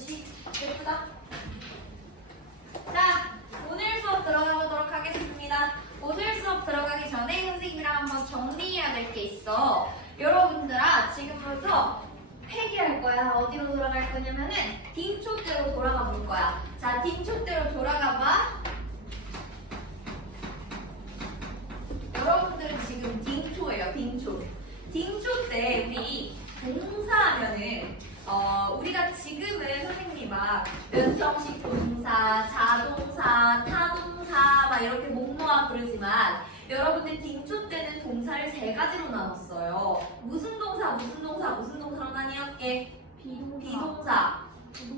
글씨 예쁘다. 자, 오늘 수업 들어가 보도록 하겠습니다. 오늘 수업 들어가기 전에 선생님이랑 한번 정리해야 될 게 있어. 여러분들아, 지금부터 회귀할 거야. 어디로 돌아갈 거냐면은 딩초대로 돌아가 볼 거야. 자, 딩초대로 돌아가 봐. 여러분들은 지금 딩초예요. 딩초. 딩초 때 우리 동사하면은 우리가 지금은 선생님이 막 연정식 동사, 자동사, 타동사 막 이렇게 목 놓아 부르지만 여러분들 딩초 때는 동사를 세 가지로 나눴어요. 무슨 동사, 무슨 동사, 무슨 동사로 나뉘었게? 비동사,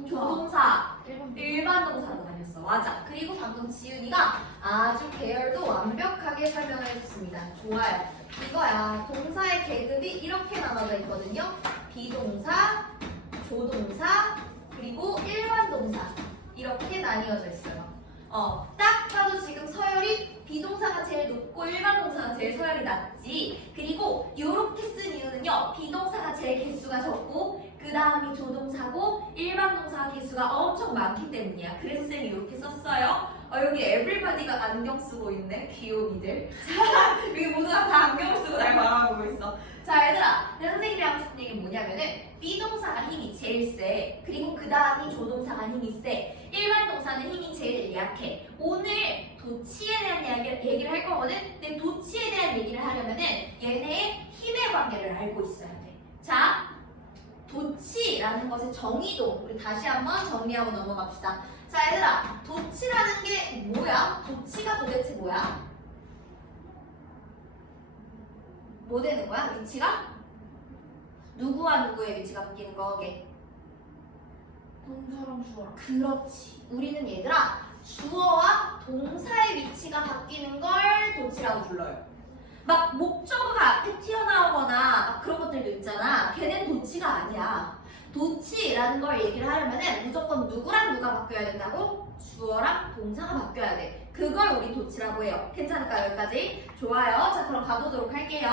조동사, 일반 동사로 나뉘었어. 맞아. 그리고 방금 지은이가 아주 계열도 완벽하게 설명을 해줬습니다. 좋아요. 이거야. 동사의 계급이 이렇게 나눠져 있거든요. 비동사, 조동사, 그리고 일반 동사 이렇게 나뉘어져 있어요. 딱 봐도 지금 서열이 비동사가 제일 높고 일반 동사가 제일 서열이 낮지. 그리고 이렇게 쓴 이유는요. 비동사가 제일 개수가 적고 그 다음이 조동사고 일반 동사가 개수가 엄청 많기 때문이야. 그래서 쌤이 이렇게 썼어요. 여기 에브리바디가 안경 쓰고 있네. 귀요미들. 여기 모두가 다 안경을 쓰고 날 바라보고 있어. 자, 얘들아, 선생님이 하고 싶은 얘기는 뭐냐면은 비동사가 힘이 제일 세. 그리고 그 다음이 조동사가 힘이 세. 일반 동사는 힘이 제일 약해. 오늘 도치에 대한 얘기를 할 거거든. 근데 도치에 대한 얘기를 하려면은 얘네의 힘의 관계를 알고 있어야 돼. 자, 도치라는 것의 정의도 우리 다시 한번 정리하고 넘어갑시다. 자, 얘들아, 도치라는 게 뭐야? 도치가 도대체 뭐야? 뭐 되는 거야? 위치가? 누구와 누구의 위치가 바뀌는 거게? 동사랑 주어랑. 그렇지. 우리는 얘들아, 주어와 동사의 위치가 바뀌는 걸 도치라고 불러요. 막 목적어가 앞에 튀어나오거나 막 그런 것들도 있잖아. 걔는 도치가 아니야. 도치라는 걸 얘기를 하려면은 무조건 누구랑 누가 바뀌어야 된다고? 주어랑 동사가 바뀌어야 돼. 그걸 우리 도치라고 해요. 괜찮을까요? 여기까지? 좋아요. 자, 그럼 가보도록 할게요.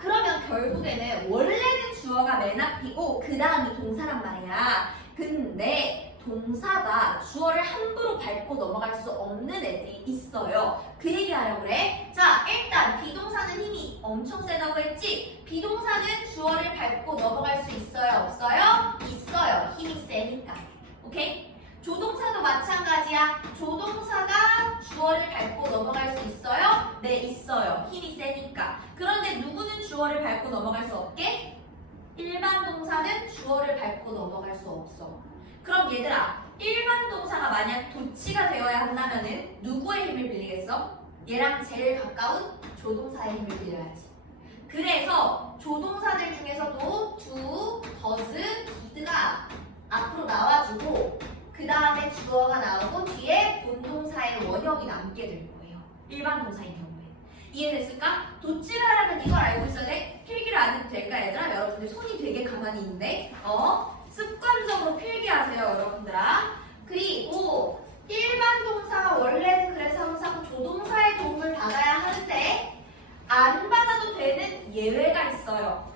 그러면 결국에는 원래는 주어가 맨 앞이고 그 다음이 동사란 말이야. 근데 동사가 주어를 함부로 밟고 넘어갈 수 없는 애들이 있어요. 그 얘기 하려고 그래. 자, 일단 비동사는 힘이 엄청 세다고 했지? 비동사는 주어를 밟고 넘어갈 수 있어요? 없어요? 있어요. 힘이 세니까. 오케이? 조동사도 마찬가지야. 조동사가 주어를 밟고 넘어갈 수 있어요? 네, 있어요. 힘이 세니까. 그런데 누구는 주어를 밟고 넘어갈 수 없게? 일반 동사는 주어를 밟고 넘어갈 수 없어. 그럼 얘들아, 일반 동사가 만약 도치가 되어야 한다면은 누구의 힘을 빌리겠어? 얘랑 제일 가까운 조동사의 힘을 빌려야지. 그래서 조동사들 중에서도 do, does, did가 앞으로 나와주고 그 다음에 주어가 나오고 뒤에 본동사의 원형이 남게 될 거예요. 일반 동사인 경우에. 이해됐을까? 도치를 하려면 이걸 알고 있어야 돼. 필기를 안 해도 될까 얘들아? 여러분들 손이 되게 가만히 있네. 습관적으로 필기하세요 여러분들아. 그리고 일반 동사 원래는 그래서 항상 조동사의 도움을 받아야 하는데 안 받아도 되는 예외가 있어요.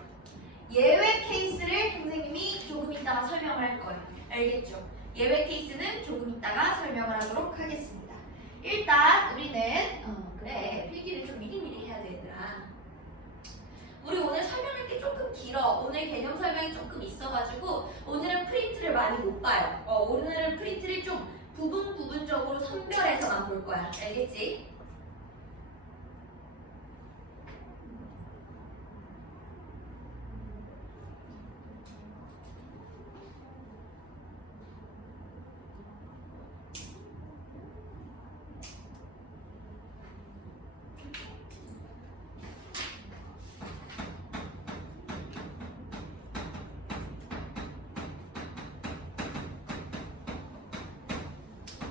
예외 케이스를 선생님이 조금 이따가 설명을 할 거예요. 알겠죠? 예외 케이스는 조금 이따가 설명을 하도록 하겠습니다. 일단 우리는 그래, 필기를 좀 미리미리 해야 돼 얘들아. 우리 오늘 설명할 게 조금 길어. 오늘 개념 설명이 조금 있어가지고 오늘은 프린트를 많이 못 봐요. 오늘은 프린트를 좀 부분적으로 선별해서만 볼 거야. 알겠지?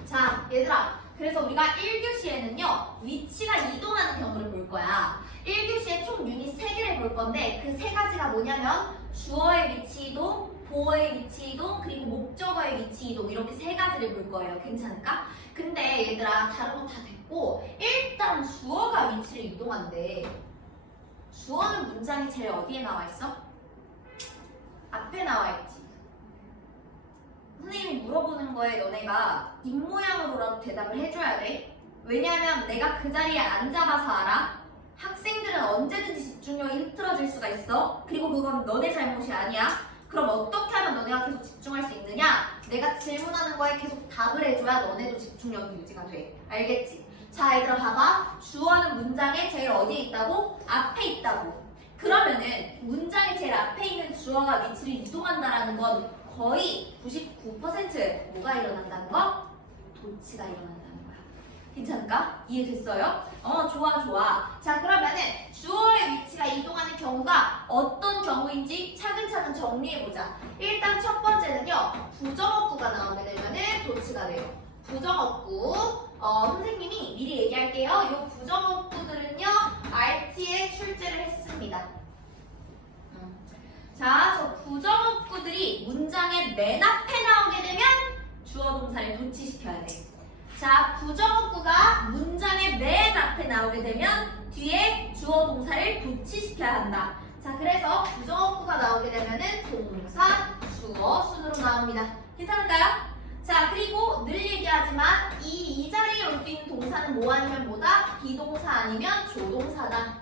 자, 얘들아, 그래서 우리가 1교시에는요 위치가 이동하는 경우를 볼 거야. 1교시에 총 유닛 3개를 볼 건데 그 3가지가 뭐냐면 주어의 위치 이동, 보어의 위치 이동, 그리고 목적어의 위치 이동, 이렇게 3가지를 볼 거예요. 괜찮을까? 근데 얘들아, 다른 거 다 됐고 일단 주어가 위치를 이동한대. 주어는 문장이 제일 어디에 나와 있어? 앞에 나와 있지. 거에 너네가 입모양으로라도 대답을 해줘야 돼. 왜냐하면 내가 그 자리에 앉아봐서 알아. 학생들은 언제든지 집중력이 흐트러질 수가 있어. 그리고 그건 너네 잘못이 아니야. 그럼 어떻게 하면 너네가 계속 집중할 수 있느냐? 내가 질문하는 거에 계속 답을 해줘야 너네도 집중력이 유지가 돼. 알겠지? 자, 얘들아 봐봐. 주어는 문장의 제일 어디에 있다고? 앞에 있다고. 그러면은 문장의 제일 앞에 있는 주어가 위치를 이동한다라는 건 거의 99% 뭐가 일어난다는 거? 도치가 일어난다는 거야. 괜찮을까? 이해됐어요? 좋아 좋아. 자, 그러면은 주어의 위치가 이동하는 경우가 어떤 경우인지 차근차근 정리해보자. 일단 첫 번째는요, 부정어구가 나오게 되면은 도치가 돼요. 부정어구. 선생님이 미리 얘기할게요. 이 부정어구들은요, RT에 출제를 했습니다. 자, 저 부정어구들이 문장의 맨 앞에 나오게 되면 주어 동사를 도치시켜야 돼. 자, 부정어구가 문장의 맨 앞에 나오게 되면 뒤에 주어 동사를 도치시켜야 한다. 자, 그래서 부정어구가 나오게 되면은 동사, 주어 순으로 나옵니다. 괜찮을까요? 자, 그리고 늘 얘기하지만 이 자리에 올 수 있는 동사는 뭐 아니면 뭐다? 비동사 아니면 조동사다.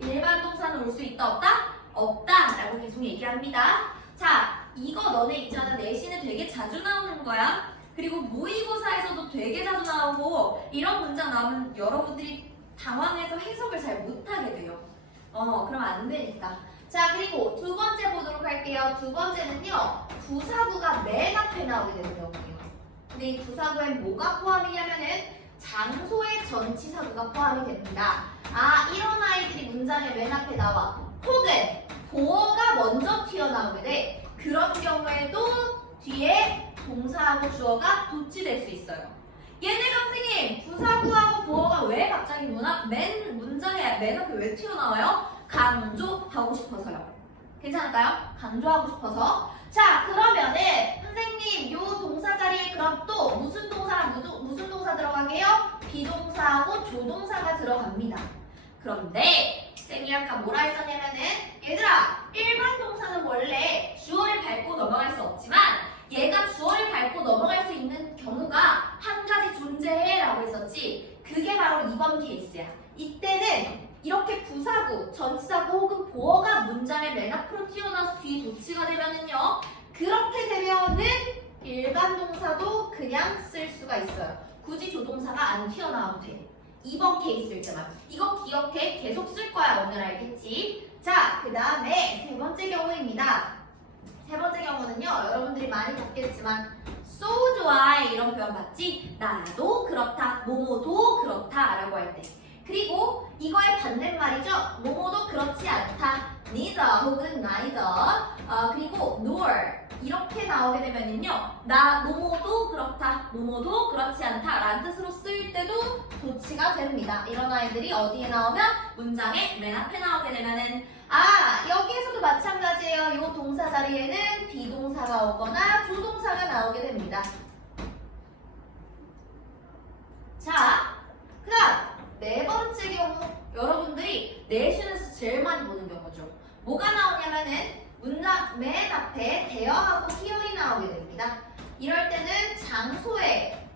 일반 동사는 올 수 있다 없다? 없다 라고 계속 얘기합니다. 자, 이거 너네 있잖아. 내신에 되게 자주 나오는 거야. 그리고 모의고사에서도 되게 자주 나오고 이런 문장 나오면 여러분들이 당황해서 해석을 잘 못하게 돼요. 그럼 안 되니까. 자, 그리고 두 번째 보도록 할게요. 두 번째는요, 부사구가 맨 앞에 나오게 되는 경우예요. 근데 이 부사구엔 뭐가 포함이냐면은 장소의 전치사구가 포함이 됩니다. 아, 이런 아이들이 문장의 맨 앞에 나와. 혹은 보어가 먼저 튀어나오게 돼. 그런 경우에도 뒤에 동사하고 주어가 도치될 수 있어요. 얘네가 선생님, 부사구하고 보어가 왜 갑자기 문장의 맨 앞에 왜 튀어나와요? 강조하고 싶어서요. 괜찮을까요? 강조하고 싶어서. 자, 그러면은 선생님 요 동사 자리에 그럼 또 무슨 동사랑 무슨 동사 들어가게요? 비동사하고 조동사가 들어갑니다. 그런데 쌤이 아까 뭐라 했었냐면은 얘들아, 일반 동사는 원래 주어를 밟고 넘어갈 수 없지만 얘가 주어를 밟고 넘어갈 수 있는 경우가 한 가지 존재해 라고 했었지. 그게 바로 이번 케이스야. 이때는 이렇게 부사구, 전치사구 혹은 보어가 문장의 맨 앞으로 튀어나와서 뒤에 도치가 되면은요, 그렇게 되면은 일반 동사도 그냥 쓸 수가 있어요. 굳이 조동사가 안 튀어나와도 돼. 이번 케이스일 때만. 이거 기억해. 계속 쓸 거야. 오늘 알겠지? 자, 그 다음에 세 번째 경우입니다. 세 번째 경우는요, 여러분들이 많이 봤겠지만 so do I 이런 표현 봤지? 나도 그렇다, 뭐뭐도 그렇다 라고 할 때. 그리고 이거의 반대말이죠. 뭐뭐도 그렇지 않다. neither 혹은 neither. 그리고 nor 이렇게 나오게 되면요. 나 뭐뭐도 그렇다. 뭐뭐도 그렇지 않다. 라는 뜻으로 쓰일 때도 도치가 됩니다. 이런 아이들이 어디에 나오면 문장의 맨 앞에 나오게 되면은 여기에서도 마찬가지예요. 이 동사 자리에는 비동사가 오거나 조동사가 나오게 됩니다. 자, 그 다음 네 번째 경우, 여러분들이 내신에서 제일 많이 보는 경우죠. 뭐가 나오냐면은 문장 맨 앞에 대어하고 히어이 나오게 됩니다. 이럴 때는 장소의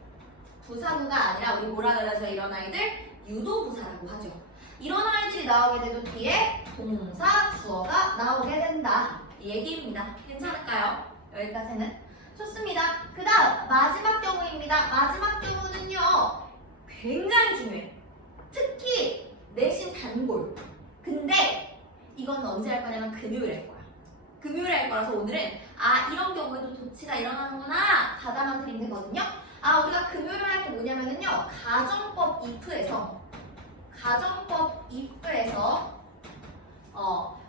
부사구가 아니라 우리 뭐라 그러죠? 이런 아이들 유도부사라고 하죠. 이런 아이들이 나오게 되도 뒤에 동사, 주어가 나오게 된다. 이 얘기입니다. 괜찮을까요? 여기까지는? 좋습니다. 그 다음 마지막 경우입니다. 마지막 경우는요, 굉장히 중요해. 특히 내신 단골. 근데 이건 언제 할 거냐면 금요일에 할 거야. 금요일에 할 거라서 오늘은 이런 경우에도 도치가 일어나는구나 가다만 드리면 되거든요. 우리가 금요일에 할 게 뭐냐면요, 가정법 if에서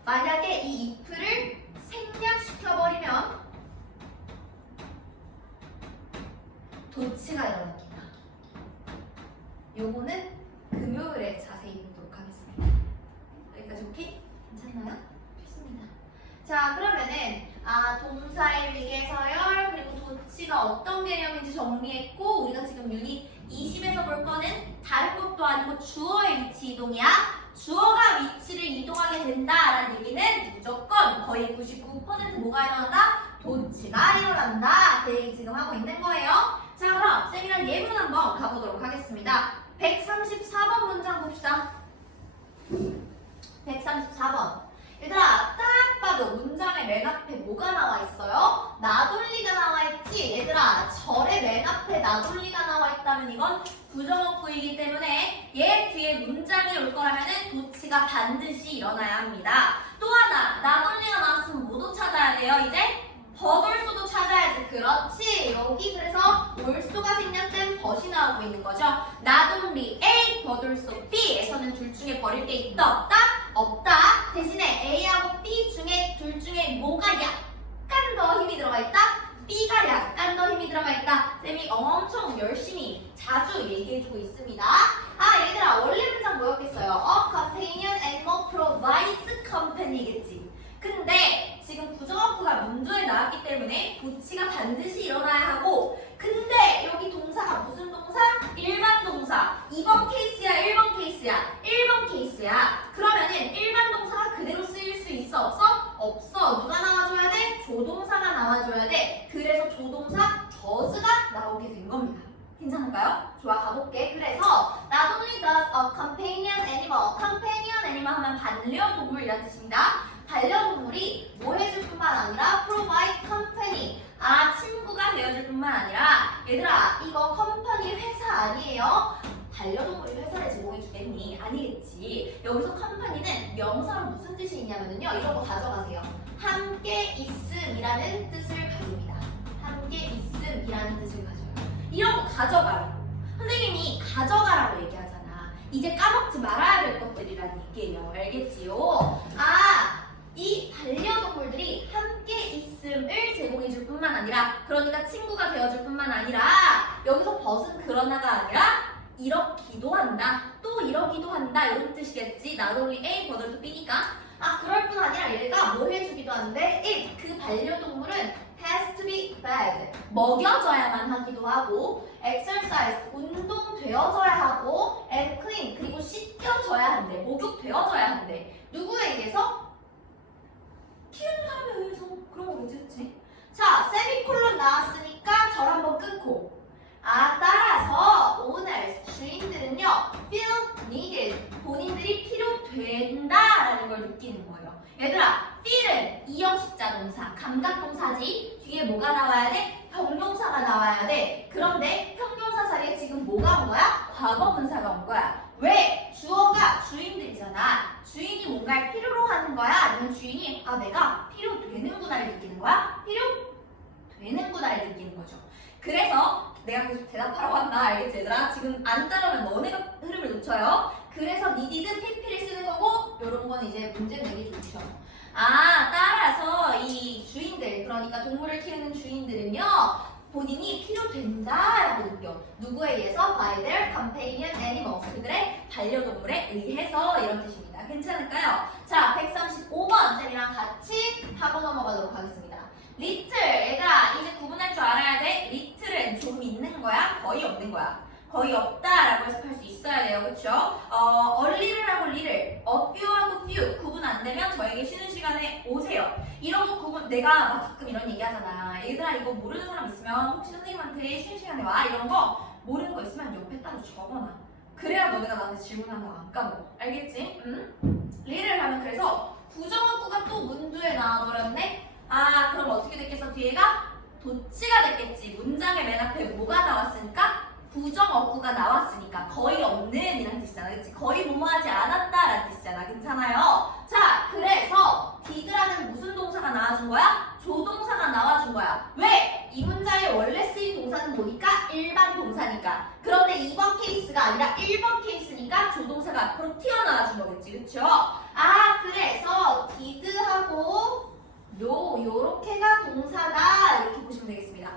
만약에 이 if를 생략시켜버리면 도치가 일어납니다. 요거는 금요일에 자세히 보도록 하겠습니다. 여기까지 오케이? 괜찮나요? 좋습니다. 자, 그러면은 동사의 위계서열 그리고 도치가 어떤 개념인지 정리했고, 우리가 지금 유닛 20에서 볼 거는 다른 것도 아니고 주어의 위치 이동이야. 주어가 위치를 이동하게 된다라는 얘기는 무조건 거의 99% 뭐가 일어난다? 도치가 일어난다. 그 얘기 지금 하고 있는 거예요. 자, 그럼 쌤이랑 예문 한번 가보도록 하겠습니다. 134번 문장 봅시다. 134번. 얘들아, 딱 봐도 문장의 맨 앞에 뭐가 나와 있어요? 나돌리가 나와 있지? 얘들아, 절의 맨 앞에 나돌리가 나와 있다면 이건 부정어구이기 때문에 얘 뒤에 문장이 올 거라면은 도치가 반드시 일어나야 합니다. 또 하나, 나돌리가 나왔으면 뭐도 찾아야 돼요, 이제? 버돌소도 찾아야지. 그렇지. 여기 그래서 돌소가 생략된 벗이 나오고 있는 거죠. 나돌리 A, 버돌소 B에서는 둘 중에 버릴 게 있다, 없다? 없다. 대신에 A하고 B 중에 둘 중에 뭐가 약간 더 힘이 들어가 있다? B가 약간 더 힘이 들어가 있다. 쌤이 엄청 열심히 자주 얘기해주고 있습니다. 아, 얘들아, 원래 문장 뭐였겠어요? A companion animal provides company겠지. 근데 지금 부정어구가 문조에 나왔기 때문에 도치가 반드시 일어나야 하고, 근데 여기 동사가 무슨 동사? 일반 동사. 2번 케이스야, 1번 케이스야? 1번 케이스야. 그러면은 일반 동사가 그대로 쓰일 수 있어, 없어? 없어. 누가 나와줘야 돼? 조동사가 나와줘야 돼. 그래서 조동사 does가 나오게 된 겁니다. 괜찮을까요? 좋아, 가볼게. 그래서 not only does a companion animal, companion animal 하면 반려동물이라는 뜻입니다. 반려동물이 뭐 해줄 뿐만 아니라 provide company, 친구가 되어줄 뿐만 아니라, 얘들아, 이거 컴퍼니 회사 아니에요? 반려동물이 회사를 제공해주겠니? 아니겠지. 여기서 컴퍼니는 명사로 무슨 뜻이 있냐면요, 이런 거 가져가세요. 함께 있음이라는 뜻을 가집니다. 함께 있음이라는 뜻을 가져요. 이런 거 가져가요. 선생님이 가져가라고 얘기하잖아. 이제 까먹지 말아야 될 것들이란 얘기예요. 알겠지요? 이 반려동물들이 함께 있음을 제공해줄 뿐만 아니라, 그러니까 친구가 되어줄 뿐만 아니라, 여기서 벗은 그러나가 아니라 이러기도 한다, 또 이러기도 한다, 이런 뜻이겠지. not only A, but also B니까. 그럴 뿐 아니라 얘가 뭐 해주기도 하는데, 그 반려동물은 has to be fed, 먹여줘야만 하기도 하고, exercise, 운동되어져야 하고, and clean, 그리고 씻겨져야 한대, 목욕되어져야 한대. 누구에 의해서? 키우는 사람에 의해서. 그런 거겠지, 그치? 자, 세미콜론 나왔으니까 절 한번 끊고. 따라서 오늘 주인들은요, feel needed, 본인들이 필요된다라는 걸 느끼는 거예요. 얘들아, feel은 이형식자 동사, 감각동사지. 뒤에 뭐가 나와야 돼? 형용사가 나와야 돼. 그런데 형용사 자리에 지금 뭐가 온 거야? 과거분사가 온 거야. 왜? 주어가 주인들이잖아. 주인이 뭔가를 필요로 하는 거야? 아니면 주인이 내가 필요되는구나를 느끼는 거야? 필요되는구나를 느끼는 거죠. 그래서 내가 계속 대답하라고 한다. 알겠지, 얘들아? 지금 안 따르면 너네가 흐름을 놓쳐요. 그래서 needed, pp를 쓰는 거고, 요런 건 이제 문제 내기 좋죠. 따라서 이 주인들, 그러니까 동물을 키우는 주인들은요, 본인이 필요된다라고 느껴. 누구에 의해서? by their companion animals, 그들의 반려동물에 의해서, 이런 뜻입니다. 괜찮을까요? 자, 135번 쌤이랑 같이 하고 넘어가도록 하겠습니다. little, 얘들아, 이제 구분할 줄 알아야 돼. little은 좀 있는 거야? 거의 없는 거야? 거의 없다라고 해석할 수 있어야 돼요. 그쵸? little, a few하고 few 구분 안 되면 저에게 쉬는 시간에 오세요. 이런 거 구분, 내가 가끔 이런 얘기 하잖아. 얘들아, 이거 모르는 사람 있으면 혹시 선생님한테 쉬는 시간에 와. 이런 거 모르는 거 있으면 옆에 따로 적어놔. 그래야 너네가 나한테 질문하는 거 안 까먹어. 알겠지? little 하면 그래서 부정어구가 또 문두에 나와버렸네? 그럼 어떻게 됐겠어? 뒤에가 도치가 됐겠지. 문장의 맨 앞에 뭐가 나왔으니까? 부정어구가 나왔으니까 거의 없는 이란 뜻이잖아. 그치? 거의 뭐뭐하지 않았다 라는 뜻이잖아. 괜찮아요? 자, 그래서 did라는 무슨 동사가 나와준 거야? 조동사가 나와준 거야. 왜? 이 문장의 원래 쓰인 동사는 뭐니까? 일반 동사니까. 그런데 2번 케이스가 아니라 1번 케이스니까 조동사가 앞으로 튀어나와준 거겠지. 그쵸? 그래서 did하고 요렇게가 동사다, 이렇게 보시면 되겠습니다.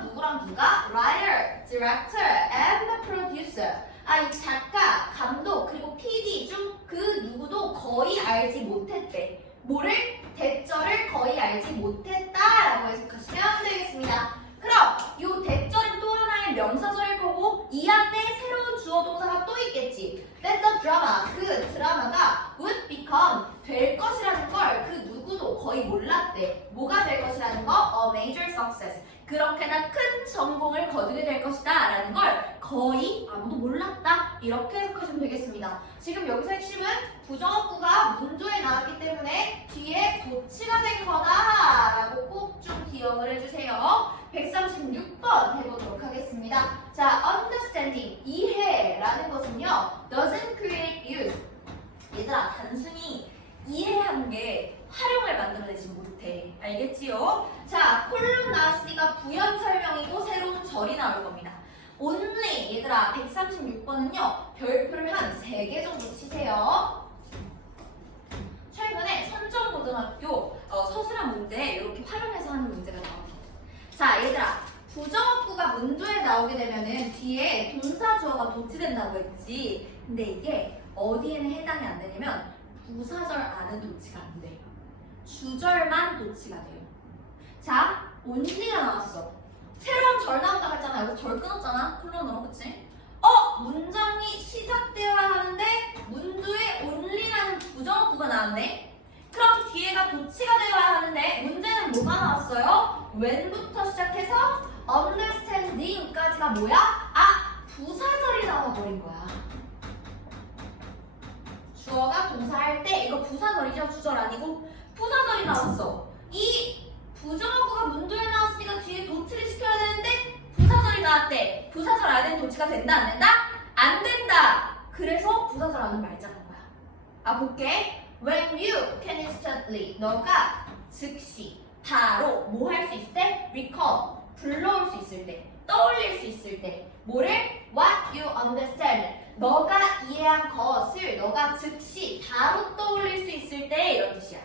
누구랑 누가? writer, director, and the producer. 이 작가, 감독, 그리고 PD 중 그 누구도 거의 알지 못했대. 뭐를? 대절을 거의 알지 못했다라고 해석하시면 되겠습니다. 그럼 요 대절은 또 하나의 명사절일 거고, 이 안에 새로운 주어 동사가 또 있겠지. That the drama, 그 드라마가 would become, 될 것이라는 걸 그 누구도 거의 몰랐대. 이렇게 해석하시면 되겠습니다. 지금 여기서 핵심은 부정어구가 문조에 나왔기 때문에 뒤에 도치가 된 거다라고 꼭 좀 기억을 해주세요. 136번 해보도록 하겠습니다. 자, understanding, 이해라는 것은요, doesn't create use. 얘들아, 단순히 이해하는 게 활용을 만들어내지 못해. 알겠지요? 자, 콜룸 나왔으니까 부연 설명이고 새로운 절이 나올 겁니다. only, 얘들아, 136번은요, 별표를 한 3개 정도 치세요. 최근에 선정고등학교 서술한 문제 이렇게 활용해서 하는 문제가 나옵니다. 자, 얘들아, 부정어구가 문조에 나오게 되면은 뒤에 동사 주어가 도치된다고 했지. 근데 이게 어디에는 해당이 안 되냐면 부사절 안은 도치가 안 돼요. 주절만 도치가 돼요. 자, only가 나왔어. 새로운 절 나온다고 했잖아. 여기서 절 끊었잖아. 클로너, 그치? 문장이 시작되어야 하는데 문조에 only라는 부정어구가 나왔네. 그럼 뒤에가 도치가 되어야 하는데 문제는 뭐가 나왔어요? when부터 시작해서 understanding까지가 뭐야? 부사절이 나와버린 거야. 주어가 동사할 때 이거 부사절이죠? 주절 아니고 부사절이 나왔어. 이 부정어구가 문조에 나왔으니까 뒤에 도치를 시켜야 되는데 부사절이 나왔대. 부사절 안에는 도치가 된다 안 된다? 안 된다. 그래서 부사절 안은 말자는 거야. 볼게. When you can instantly, 너가 즉시 바로 뭐 할 수 있을 때? recall, 불러올 수 있을 때, 떠올릴 수 있을 때 뭐를? what you understand, 너가 이해한 것을 너가 즉시 바로 떠올릴 수 있을 때 이런 뜻이야.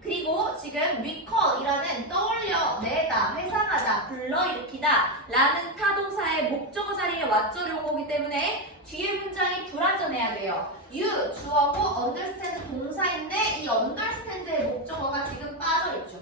그리고 지금 recall이라는 떠올려내다, 회상하다, 불러일으키다 라는 타동사의 목적어 자리에 왓절 용어이기 때문에 뒤에 문장이 불완전해야 돼요. you 주어고 understand 동사인데 이 understand의 목적어가 지금 빠져있죠.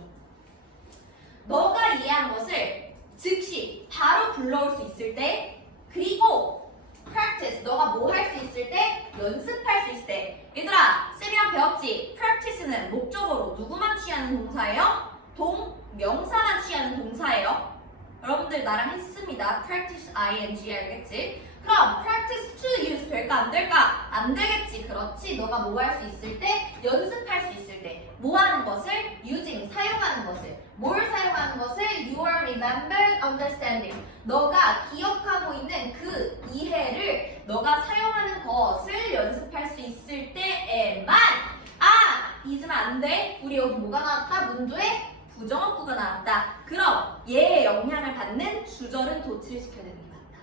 너가 이해한 것을 즉시 바로 불러올 수 있을 때, 그리고 practice, 너가 뭐 할 수 있을 때, 연습할 수 있을 때. 얘들아, 쌤이랑 배웠지? practice는 목적어로 누구만 취하는 동사예요? 명사만 취하는 동사예요. 여러분들 나랑 했습니다. practice ing 알겠지? 그럼 practice to use 될까 안 될까? 안 되겠지. 그렇지. 너가 뭐 할 수 있을 때, 연습할 수 있을 때, 뭐 하는 것을? using, 사용하는 것을. 뭘 사용하는 것을? your remembered understanding, 너가 기억하고 있는 그 이해를 너가 사용하는 것을 연습할 수 있을 때에만. 잊으면 안 돼. 우리 여기 뭐가 나왔다? 문조에 부정어구가 나왔다. 그럼 얘의 영향을 받는 주절은 도치를 시켜야 되는 게 맞다.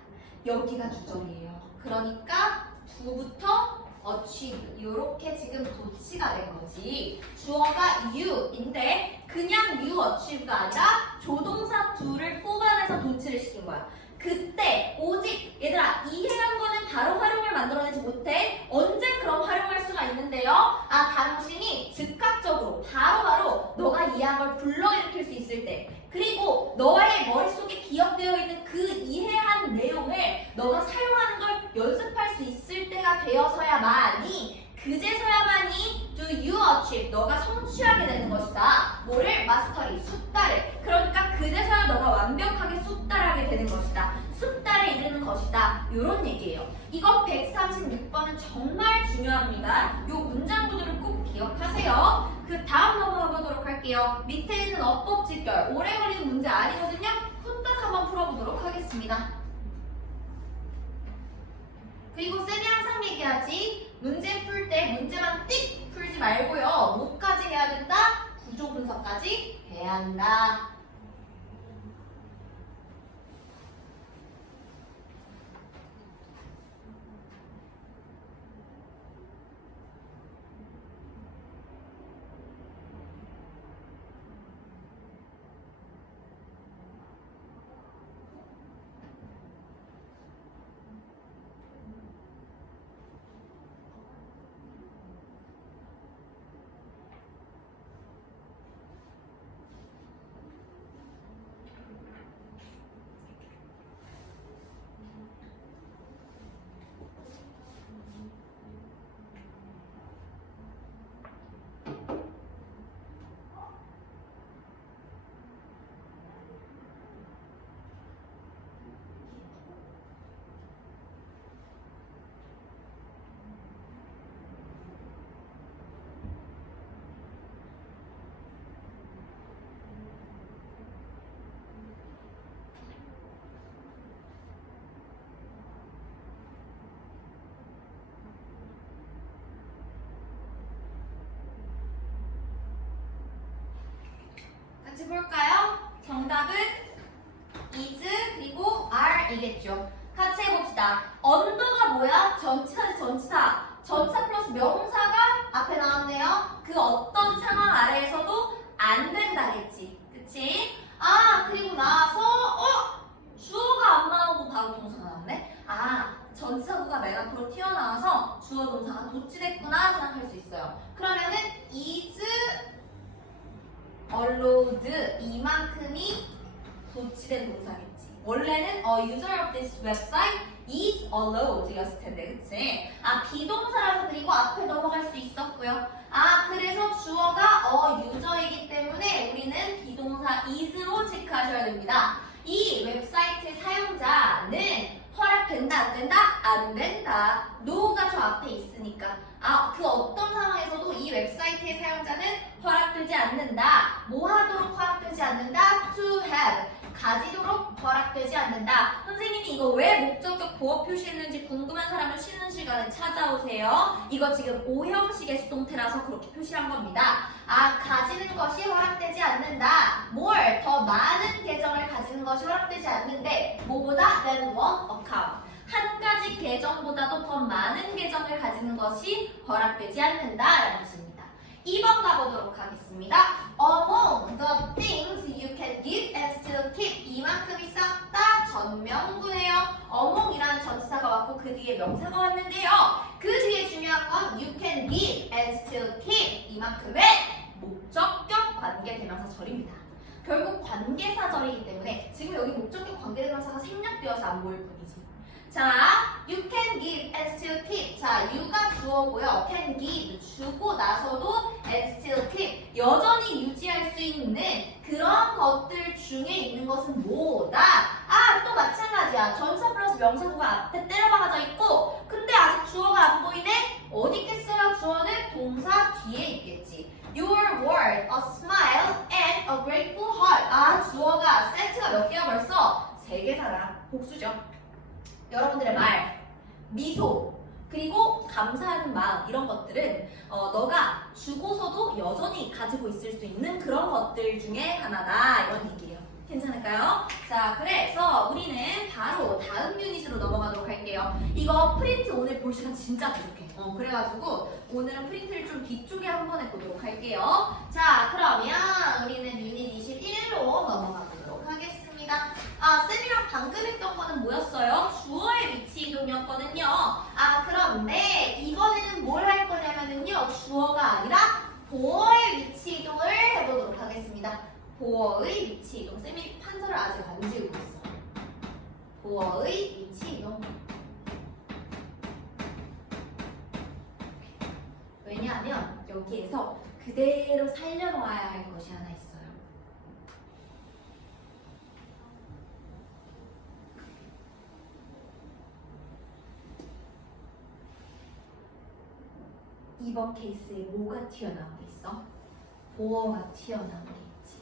여기가 주절이에요. 그러니까 do부터 achieve, 이렇게 지금 도치가 된 거지. 주어가 you인데 그냥 you achieve가 아니라 조동사 do를 뽑아내서 도치를 시킨 거야. 그때 오직 얘들아, 이해한 거는 바로 활용을 만들어내지 못해. 언제 그럼 활용할 수가 있는데요? 당신이 즉각적으로 바로바로 너가 이해한 걸 불러일으킬 수 있을 때, 그리고 너의 머릿속에 기억되어 있는 그 이해한 내용을 너가 사용하는 걸 연습할 수 있을 때가 되어서야만이, 그제서야만이 do you achieve, 너가 성취하게 되는 것이다. 뭐를? 마스터리, 숙달을. 그러니까 그제서야 너가 완벽하게 숙달하게 되는 것이다. 숙달에 이르는 것이다. 이런 얘기예요. 이거 136번은 정말 중요합니다. 이 문장 구조를 꼭 기억하세요. 그 다음 넘어가 보도록 할게요. 밑에 있는 어법 직결, 오래 걸리는 문제 아니거든요. 후딱 한번 풀어보도록 하겠습니다. 그리고 쌤이 항상 얘기하지, 문제 풀 때 문제만 띡 풀지 말고요. 뭐까지 해야 된다? 구조 분석까지 해야 한다. 같이 볼까요? 정답은 is 그리고 are이겠죠. 같이 해봅시다. 언더가 뭐야? 전치사지 전치사. 전치사 플러스 명사가 앞에 나왔네요. 그 어떤 상황 아래에서도 안 된다겠지. 그치? 아 그리고 나서 주어가 안 나오고 바로 동사가 나오네? 아 전치사구가 맨 앞으로 튀어나와서 주어 동사가 도치됐구나 생각할 수 있어요. 그러면은 is allowed 이만큼이 도치된 동사겠지. 원래는 user of this website is allowed 였을 텐데 그치? 아 비동사라서 그리고 앞에 넘어갈 수 있었고요. 아 그래서 주어가 유저이기 때문에 우리는 비동사 is로 체크하셔야 됩니다. 이 웹사이트 사용자는 허락된다 안 된다? 안 된다. no가 저 앞에 있으니까 그 어떤 상황에서도 이 웹사이트의 사용자는 허락되지 않는다. 뭐 하도록 허락되지 않는다? to have 가지도록 허락되지 않는다. 선생님이 이거 왜 목적격 보어 표시했는지 궁금한 사람은 쉬는 시간에 찾아오세요. 이거 지금 O형식의 수동태라서 그렇게 표시한 겁니다. 가지는 것이 허락되지 않는다. 뭘? 더 많은 계정을 가지는 것이 허락되지 않는데 뭐보다 than one account. 한 가지 계정보다도 더 많은 계정을 가지는 것이 허락되지 않는다 라는 뜻입니다. 2번 가보도록 하겠습니다. Among the things you can give and still keep 이만큼이 싹 다 전명구예요. Among이라는 전치사가 왔고 그 뒤에 명사가 왔는데요. 그 뒤에 중요한 건 you can give and still keep 이만큼의 목적격 관계대명사절입니다. 결국 관계사절이기 때문에 지금 여기 목적격 관계대명사가 생략되어서 안 보일 뿐이지. 자, you can give and still keep. 자, you가 주어고요. can give 주고 나서도 and still keep 여전히 유지할 수 있는 그런 것들 중에 있는 것은 뭐다? 또 마찬가지야. 전사 플러스 명사구가 앞에 때려박아져 있고 근데 아직 주어가 안 보이네? 어디 있겠어요? 주어는 동사 뒤에 있겠지. Your word, a smile, and a grateful heart. 주어가 세트가 몇 개야 벌써? 3개잖아. 복수죠. 여러분들의 말, 미소, 그리고 감사하는 마음 이런 것들은 너가 주고서도 여전히 가지고 있을 수 있는 그런 것들 중에 하나다 이런 얘기예요. 괜찮을까요? 자, 그래서 우리는 바로 다음 유닛으로 넘어가도록 할게요. 이거 프린트 오늘 볼 시간 진짜 부족해. 그래가지고 오늘은 프린트를 좀 뒤쪽에 한번 해보도록 할게요. 자, 그러면 우리는 유닛 21로 넘어가 보도록 하겠습니다. 쌤이랑 방금 했던 거는 뭐였어요? 주어의 위치 이동이었거든요. 그런데 이번에는 뭘 할 거냐면요. 주어가 아니라 보어의 위치 이동을 해보도록 하겠습니다. 보어의 위치 이동. 쌤이 판서를 아직 안 지우고 있어요. 보어의 위치 이동. 왜냐하면 여기에서 그대로 살려놓아야 할 것이 하나 있어요. 이번 케이스에 뭐가 튀어나온 게 있어? 보어가 튀어나온 게 있지.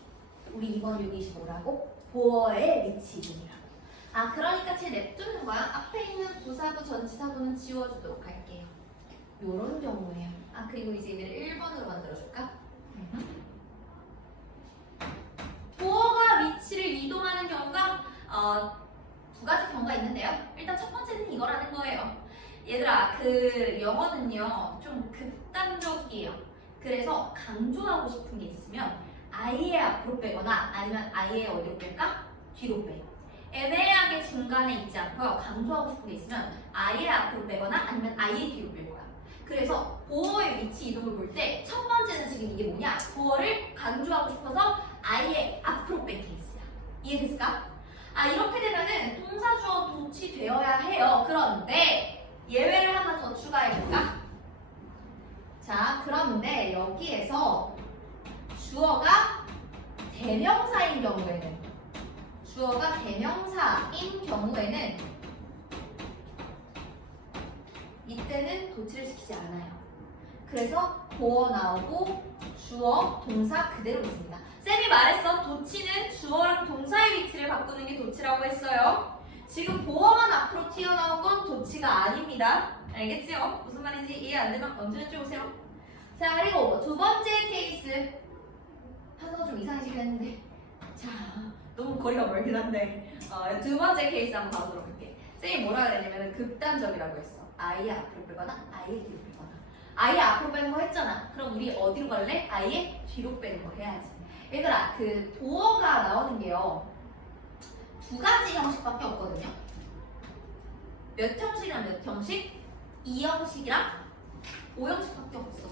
우리 이번 유닛이 뭐라고? 보어의 위치 이동이라고. 그러니까 쟤 냅두는 거야. 앞에 있는 부사구, 전치사구는 지워주도록 할게요. 요런 경우에요. 그리고 이제 얘를 1번으로 만들어줄까? 보어가 위치를 이동하는 경우가 두 가지 경우가 있는데요. 일단 첫 번째는 이거라는 거예요. 얘들아, 그 영어는요 좀 극단적이에요. 그래서 강조하고 싶은 게 있으면 아예 앞으로 빼거나 아니면 아예 어디로 뺄까? 뒤로 빼. 애매하게 중간에 있지 않고요. 강조하고 싶은 게 있으면 아예 앞으로 빼거나 아니면 아예 뒤로 뺄 거야. 그래서 보어의 위치 이동을 볼 때 첫 번째는 지금 이게 뭐냐? 보어를 강조하고 싶어서 아예 앞으로 뺀 케이스야. 이해됐을까? 이렇게 되면은 동사 주어 도치되어야 해요. 그런데 예외를 하나 더 추가해볼까? 자, 그런데 여기에서 주어가 대명사인 경우에는 이때는 도치를 시키지 않아요. 그래서 보어 나오고 주어, 동사 그대로 있습니다. 쌤이 말했어. 도치는 주어랑 동사의 위치를 바꾸는 게 도치라고 했어요. 지금 보어만 앞으로 튀어나온 건 도치가 아닙니다. 알겠지요? 무슨 말인지 이해 안 되면 언제든지 오세요. 자, 그리고 두 번째 케이스. 판서가 좀 이상해지긴 했는데 자, 너무 거리가 멀긴 한데 두 번째 케이스 한번 가보도록 할게. 쌤이 뭐라 그랬냐면 극단적이라고 했어. 아예 앞으로 빼거나 아예 뒤로 빼거나. 아예 앞으로 빼는 거 했잖아. 그럼 우리 어디로 갈래? 아예 뒤로 빼는 거 해야지. 얘들아, 그 도어가 나오는 게요, 두 가지 형식밖에 없거든요. 몇 형식이랑 몇 형식? 2형식이랑 5형식밖에 없어.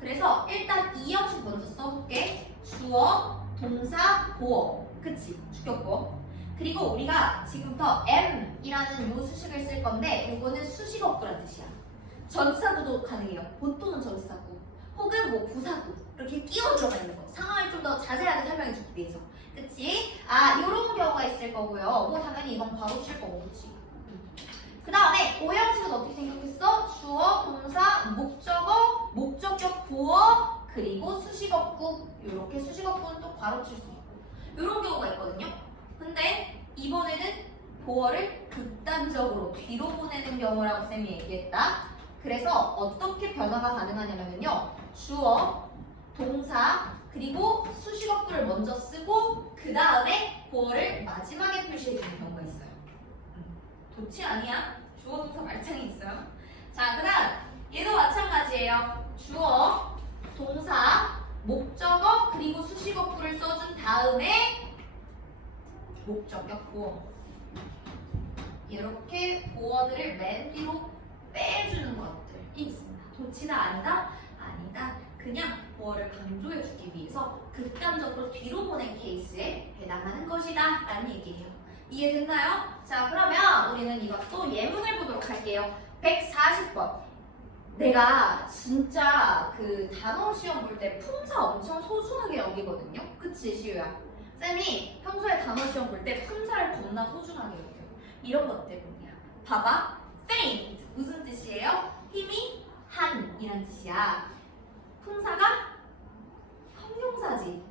그래서 일단 2형식 먼저 써볼게. 주어, 동사, 보어. 그치? 주격보어. 그리고 우리가 지금부터 M이라는 요 수식을 쓸 건데 이거는 수식어구란 뜻이야. 전치사구도 가능해요. 보통은 전치사구 혹은 뭐 부사구 이렇게 끼워 들어가 있는 거. 상황을 좀 더 자세하게 설명해 주기 위해서. 그치? 아, 요런 경우가 있을 거고요. 뭐 당연히 이건 바로 쓸 거고, 그치? 그 다음에 5형식은 어떻게 생각했어? 주어, 동사, 목적어, 목적격 보어, 그리고 수식어구. 요렇게 수식어구는 또 바로 칠 수 있고 요런 경우가 있거든요. 근데 이번에는 보어를 극단적으로 뒤로 보내는 경우라고 쌤이 얘기했다. 그래서 어떻게 변화가 가능하냐면요, 주어, 동사, 그리고 수식어구를 먼저 쓰고 그 다음에 보어를 마지막에 표시해주는 경우가 있어요. 도치 아니야? 주어, 동사 말창이 있어요. 자, 그 다음 얘도 마찬가지예요. 주어, 동사, 목적어, 그리고 수식어구를 써준 다음에 목적격 보어. 이렇게 보어들을 맨 뒤로 빼주는 것들이 있습니다. 도치다 아니다? 아니다. 그냥 보어를 강조해주기 위해서 극단적으로 뒤로 보낸 케이스에 해당하는 것이다 라는 얘기예요. 이해됐나요? 자, 그러면 우리는 이것도 예문을 보도록 할게요. 140번. 내가 진짜 그 단어 시험 볼 때 품사 엄청 소중하게 여기거든요. 그치, 시우야? 쌤이 평소에 단어 시험 볼 때 품사를 겁나 소중하게 여겨요. 이런 것 때문이야. 봐봐. faint. 무슨 뜻이에요? 힘이 한 이란 뜻이야. 품사가 형용사지.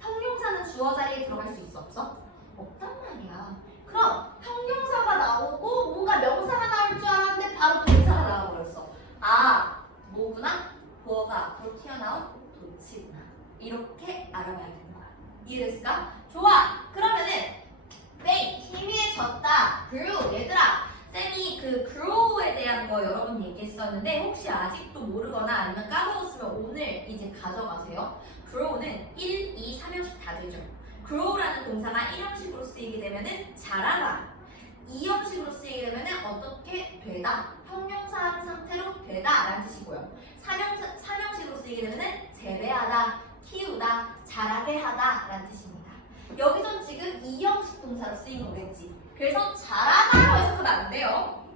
형용사는 주어 자리에 들어갈 수 있어 없어? 없단 말이야. 그럼 형용사가 나오고 뭔가 명사가 나올 줄 알았는데 바로 동사가 나와버렸어. 아, 뭐구나? 보어가 앞으로 튀어나온 도치구나. 이렇게 알아봐야 되는 거야. 이해됐을까? 좋아. 그러면은 faint, 희미해졌다. grew. 얘들아, 쌤이 그 grow에 대한 거 여러 번 얘기했었는데 혹시 아직도 모르거나 아니면 까먹었으면 오늘 이제 가져가세요. grow는 1, 2, 3형식 다 되죠. grow라는 동사가 1형식으로 쓰이게 되면은 자라다. 2형식으로 쓰이게 되면은 어떻게 되다. 형용사한 상태로 되다 라는 뜻이고요. 3형식으로 쓰이게 되면은 재배하다, 키우다, 자라게 하다 라는 뜻입니다. 여기선 지금 2형식 동사로 쓰인 거겠지. 그래서 자라다라고 해석하면 안 돼요.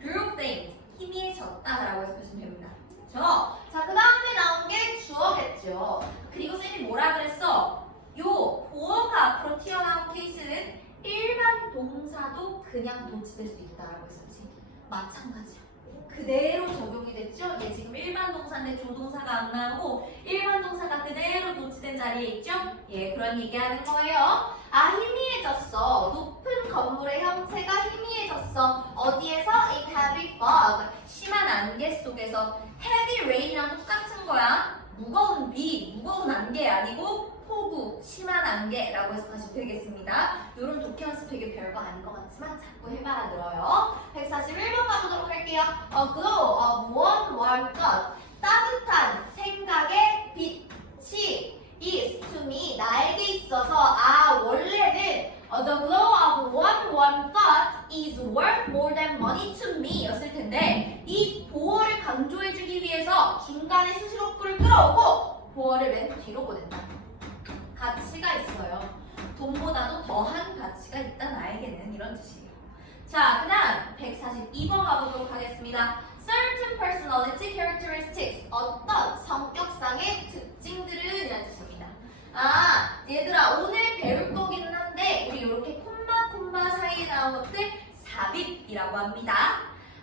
grew faint, 희미해졌다 라고 해석하시면 됩니다. 그렇죠? 자, 그 다음에 나온 게 주어겠죠. 그리고 쌤이 뭐라 그랬어? 요 보어가 앞으로 튀어나온 케이스는 일반 동사도 그냥 도치될 수 있다라고 했었지. 마찬가지야. 그대로 적용이 됐죠? 얘 지금 일반 동사인데 조동사가 안 나오고 일반 동사가 그대로 도치된 자리에 있죠? 예, 그런 얘기하는 거예요. 아, 희미해졌어. 높은 건물의 형체가 희미해졌어. 어디에서? In heavy fog. 심한 안개 속에서. heavy rain이랑 똑같은 거야. 무거운 비, 무거운 안개 아니고 폭우, 심한 안개라고 해석하시면 되겠습니다. 이런 독해 연습 되게 별거 아닌 것 같지만 자꾸 해봐야 늘어요. 141번 가보도록 할게요. A glow of one warm thought. 따뜻한 생각의 빛이 is to me. 나에게 있어서 원래는 the glow of one warm thought is worth more than money to me 였을 텐데 이 보어를 강조해주기 위해서 중간에 수식어구를 끌어오고 보어를 맨 뒤로 보낸다. 가치가 있어요. 돈보다도 더한 가치가 있다 나에게는 이런 뜻이에요. 자, 그 다음 142번 가보도록 하겠습니다. Certain personality characteristics. 어떤 성격상의 특징들은 이란 뜻입니다. 아, 얘들아 오늘 배울 거기는 한데 우리 이렇게 콤마 사이에 나온 것들 삽입이라고 합니다.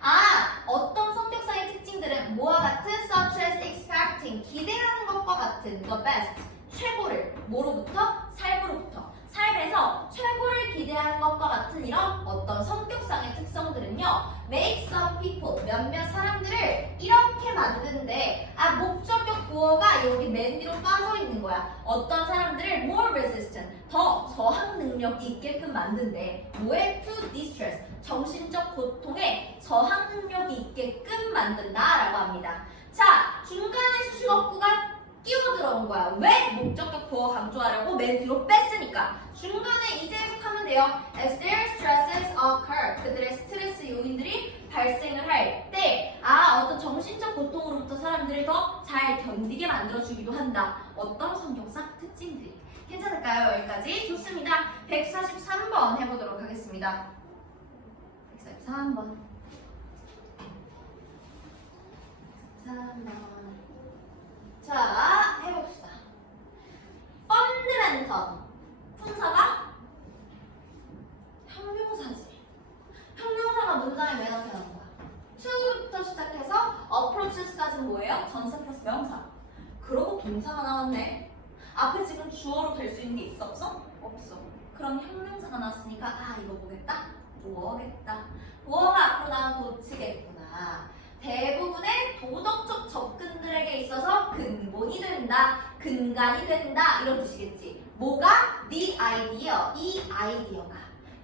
아, 어떤 성격상의 특징들은 뭐와 같은 such as expecting. 기대하는 것과 같은 the best. 최고를 뭐로부터? 삶으로부터. 삶에서 최고를 기대하는 것과 같은 이런 어떤 성격상의 특성들은요 make some people, 몇몇 사람들을 이렇게 만드는데 목적격 보어가 여기 맨 뒤로 빠져 있는 거야. 어떤 사람들을 more resistant, 더 저항 능력 있게끔 만든대. 뭐에? to distress, 정신적 고통에 저항 능력이 있게끔 만든다라고 합니다. 자, 중간에 주어구가 끼워 들어온 거야. 왜? 목적격 보어 강조하려고 맨 뒤로 뺐으니까. 중간에 이제 해석하면 돼요. As their stresses occur, 그들의 스트레스 요인들이 발생을 할 때, 어떤 정신적 고통으로부터 사람들을 더 잘 견디게 만들어주기도 한다. 어떤 성격상 특징들이. 괜찮을까요? 여기까지? 좋습니다. 143번 해보도록 하겠습니다. 143번. 143번. 자, 해봅시다. 펀드멘털. 품사가 형용사지. 형용사가 문장에 왜 나타나는 거야? to부터 시작해서 approaches까지는 뭐예요? 전사 플러스 명사. 그러고 동사가 나왔네. 앞에 지금 주어로 될 수 있는 게 있어 없어? 없어. 그럼 형용사가 나왔으니까 이거 뭐겠다? 보어겠다. 보어가 앞으로 나온 도치겠구나. 대부분의 도덕적 접근들에게 있어서 근본이 된다, 근간이 된다 이런 뜻이겠지. 뭐가? the idea, 이 아이디어가.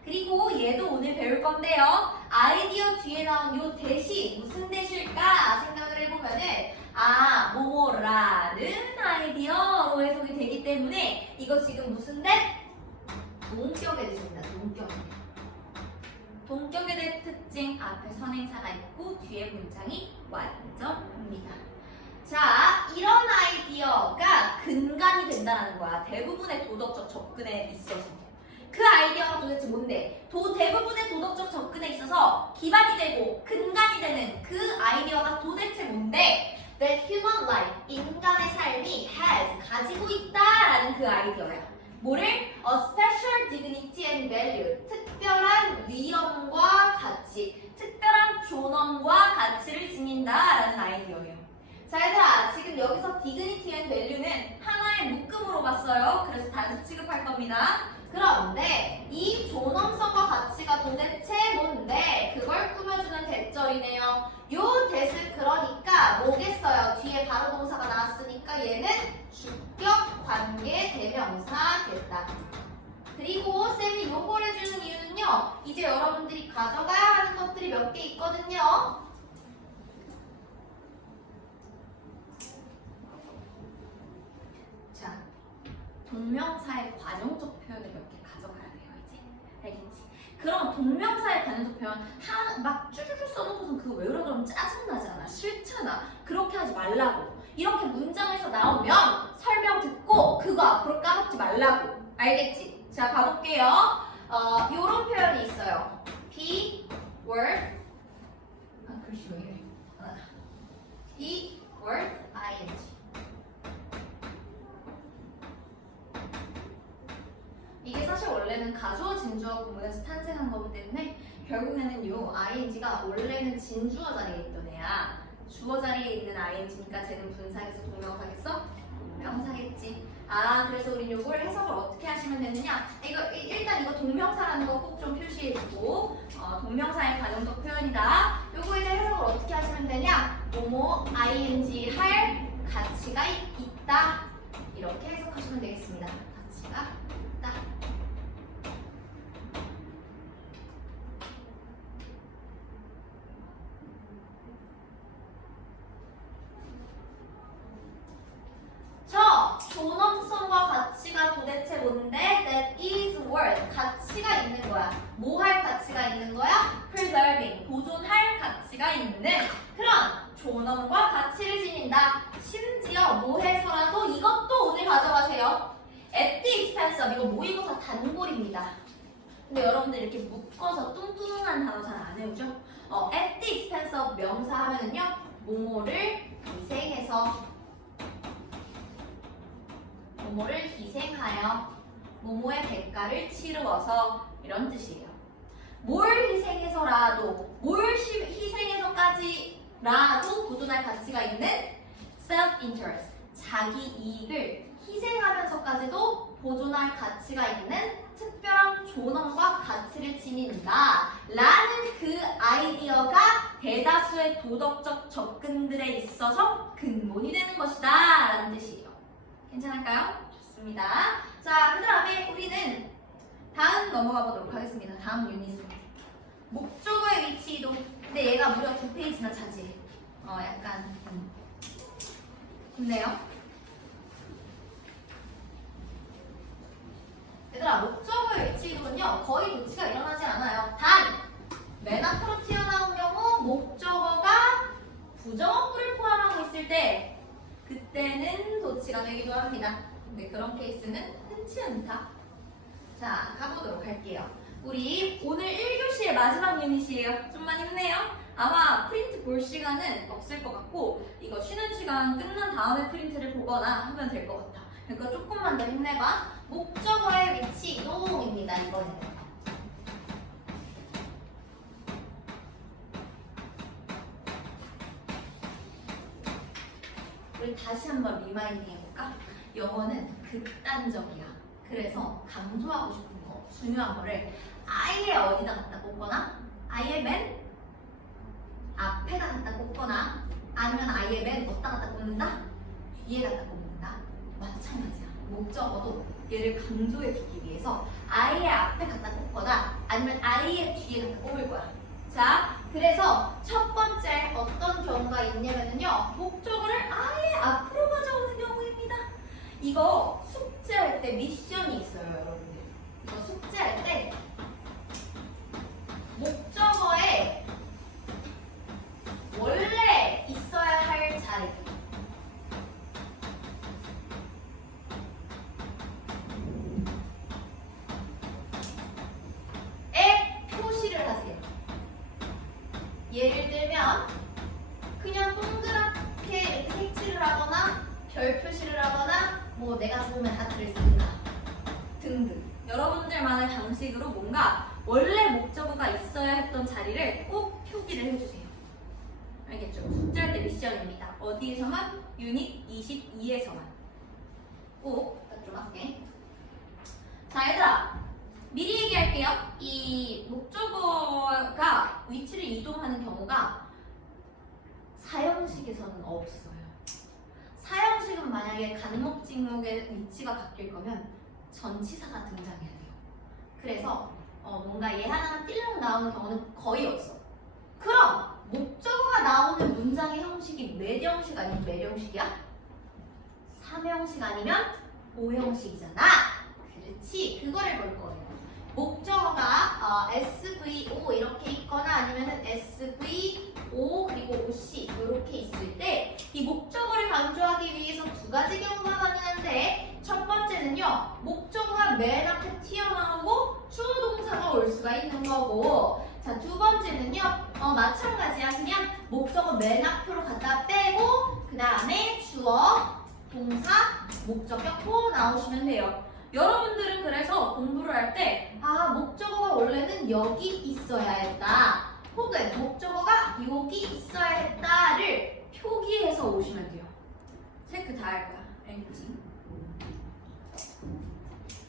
그리고 얘도 오늘 배울 건데요. 아이디어 뒤에 나온 요 대시 무슨 대시일까 생각을 해보면은 뭐뭐라는 아이디어로 해석이 되기 때문에 이거 지금 무슨 대? 동격의 대시입니다. 동격의 대 특징, 앞에 선행사가 있고 뒤에 문장이 완전합니다. 자, 이런 아이디어가 근간이 된다는 거야. 대부분의 도덕적 접근에 있어서. 그 아이디어가 도대체 뭔데? 대부분의 도덕적 접근에 있어서 기반이 되고 근간이 되는 그 아이디어가 도대체 뭔데? That human life, 인간의 삶이 has, 가지고 있다라는 그 아이디어야. 뭐를? A special dignity and value, 특별한 위엄과 가치, 특별한 존엄과 가치를 지닌다라는 아이디어예요. 자, 얘들아, 지금 여기서 dignity and value는 하나의 묶음으로 봤어요. 그래서 단수 취급할 겁니다. 그런데 이 존엄성과 가치가 도대체 뭔데? 그걸 꾸며주는 대절이네요. 요 대를 그러니까 뭐겠어요? 뒤에 바로 동사가 나왔으니까 얘는 주격 관계 대명사겠다. 그리고 쌤이 요걸 해주는 이유는요. 이제 여러분들이 가져가야 하는 것들이 몇 개 있거든요. 자, 동명사의 과정적 표현을 몇 개 가져가야 돼요. 이제 알겠지? 그럼 동명사의 과정적 표현 막 쭈쭈쭈 써놓고선 그거 외우라 그러면 짜증나잖아. 싫잖아. 그렇게 하지 말라고. 이렇게 문장에서 나오면 설명 듣고 그거 앞으로 까먹지 말라고. 알겠지? 자, 가볼게요. 요런 표현이 있어요. be word 글씨 왜 이래? be word ing. 이게 사실 원래는 가주어 진주어 구문에서 탄생한 거기 때문에 결국에는 요 ing가 원래는 진주어 자리에 있던 애야. 주어 자리에 있는 ing니까 쟤는 분사해서 동명사겠어? 동명사겠지. 그래서 우리 요걸 해석을 어떻게 하시면 되느냐? 일단 이거 동명사라는 거 꼭 좀 표시해주고, 동명사의 가정적 표현이다. 요거 이제 해석을 어떻게 하시면 되냐? 뭐뭐 ing 할 가치가 있다. 이렇게 해석하시면 되겠습니다. 가치가 있다. 존엄성과 가치가 도대체 뭔데? That is worth. 가치가 있는 거야. 뭐 할 가치가 있는 거야? Preserving. 보존할 가치가 있는 그런 존엄과 가치를 지닌다. 심지어 뭐 해서라도 이것도 오늘 가져가세요. At the expense of. 이거 모의고사 단골입니다. 근데 여러분들 이렇게 묶어서 뚱뚱한 단어 잘 안 외우죠? At the expense of 명사 하면은요. 뭐뭐를 희생해서 뭐뭐를 희생하여 뭐뭐의 대가를 치루어서 이런 뜻이에요. 뭘 희생해서라도 뭘 희생해서까지라도 보존할 가치가 있는 self-interest, 자기 이익을 희생하면서까지도 보존할 가치가 있는 특별한 존엄과 가치를 지닌다 라는 그 아이디어가 대다수의 도덕적 접근들에 있어서 근본이 되는 것이다 라는 뜻이에요. 괜찮을까요? 좋습니다. 자, 그 다음에 우리는 다음 넘어가 보도록 하겠습니다. 다음 유닛으로. 목적어의 위치 이동. 근데 얘가 무려 2페이지나 차지해. 약간 좋네요. 얘들아, 목적어의 위치 이동은요 거의 도치가 일어나지 않아요. 단 맨 앞으로 튀어나온 경우 목적어가 부정어구를 포함하고 있을 때 그때는 도치가 되기도 합니다. 근데 그런 케이스는 흔치 않다. 자, 가보도록 할게요. 우리 오늘 1교시의 마지막 유닛이에요. 좀만 힘내요. 아마 프린트 볼 시간은 없을 것 같고 이거 쉬는 시간 끝난 다음에 프린트를 보거나 하면 될 것 같아. 그러니까 조금만 더 힘내봐. 목적어의 위치 이동입니다. 이번에는. 우리 다시 한번 리마인딩 해볼까? 영어는 극단적이야. 그래서 강조하고 싶은 거, 중요한 거를 아예 어디다 갖다 꽂거나 아예 맨 앞에다 갖다 꽂거나 아니면 아예 맨 어디다 갖다 꽂는다? 뒤에 갖다 꽂는다. 마찬가지야. 목적어도 얘를 강조해 주기 위해서 아예 앞에 갖다 꽂거나 아니면 아예 뒤에 갖다 꽂을 거야. 자, 그래서 첫 번째 어떤 경우가 있냐면요. 목적어를 아예 앞으로 가져오는 경우입니다. 이거 숙제할 때 미션이 있어요, 여러분들. 이거 숙제할 때 목적어에 원래 있어야 할 자리 에 표시를 하세요. 예를 들면 그냥 동그랗게 이렇게 색칠을 하거나 별 표시를 하거나 뭐 내가 좋으면 하트를 쓴다 등등 여러분들만의 방식으로 뭔가 원래 목적어가 있어야 했던 자리를 꼭 표기를 해주세요. 알겠죠? 숙제할 때 미션입니다. 어디에서만? 유닛 22에서만 꼭 부탁 좀 할게. 자, 얘들아 미리 얘기할게요. 이 목적어가 위치를 이동하는 경우가 사형식에서는 없어요. 사형식은 만약에 간목, 직목의 위치가 바뀔 거면 전치사가 등장해야 돼요. 그래서 뭔가 얘 하나가 띠르륵 나오는 경우는 거의 없어. 그럼 목적어가 나오는 문장의 형식이 매형식 아니면 매형식이야? 삼형식 아니면 오형식이잖아. 그렇지. 그거를 볼 거예요. 목적어가 SVO 이렇게 있거나 아니면은 SVO 그리고 OC 이렇게 있을 때 이 목적어를 강조하기 위해서 두 가지 경우가 가능한데 첫 번째는요. 목적어가 맨 앞에 튀어나오고 주어 동사가 올 수가 있는 거고 자, 두 번째는요. 마찬가지야. 그냥 목적어 맨 앞으로 갖다 빼고 그 다음에 주어, 동사, 목적격 호 나오시면 돼요. 여러분들은 그래서 공부를 할 때 목적어가 원래는 여기 있어야 했다 혹은 목적어가 여기 있어야 했다를 표기해서 오시면 돼요. 체크 다 할 거야. 알겠지?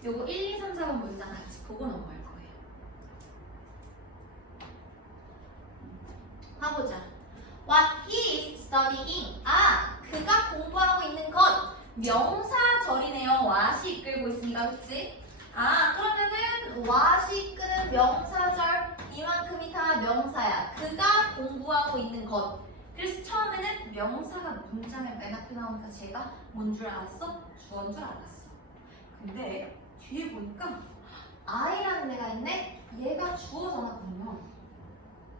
요거 1, 2, 3, 4번 문장 같이 보고 넘어갈 거예요. 가보자. What he is studying. 그가 공부하고 있는 것. 명사절이네요. what이 이끌고 있으니까, 그치? 그러면은 what이 이끄는 명사절 이만큼이 다 명사야. 그가 공부하고 있는 것. 그래서 처음에는 명사가 문장에 맨 앞에 나오니까 제가 뭔 줄 알았어? 주어인 줄 알았어. 근데 뒤에 보니까 I라는 애가 있네? 얘가 주어잖아, 그러면.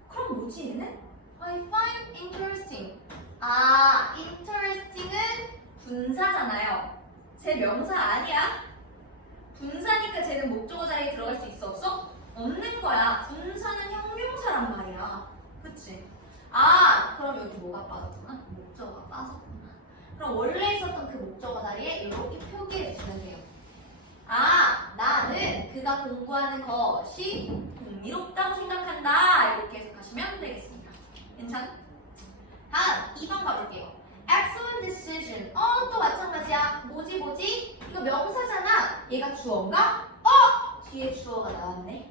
그럼 뭐지, 얘는? I find interesting. interesting은 분사잖아요. 제 명사 아니야? 분사니까 쟤는 목적어 자리에 들어갈 수 있어 없어? 없는 거야. 분사는 형용사란 말이야. 그치? 그럼 여기 뭐가 빠졌구나? 목적어가 빠졌구나. 그럼 원래 있었던 그 목적어 자리에 이렇게 표기해 주시면 돼요. 나는 그가 공부하는 것이 흥미롭다고 생각한다. 이렇게 해석하시면 되겠습니다. 괜찮아? 다음 2번 가볼게요. Excellent decision. 또 마찬가지야. 뭐지? 이거 명사잖아. 얘가 주어인가? 뒤에 주어가 나왔네.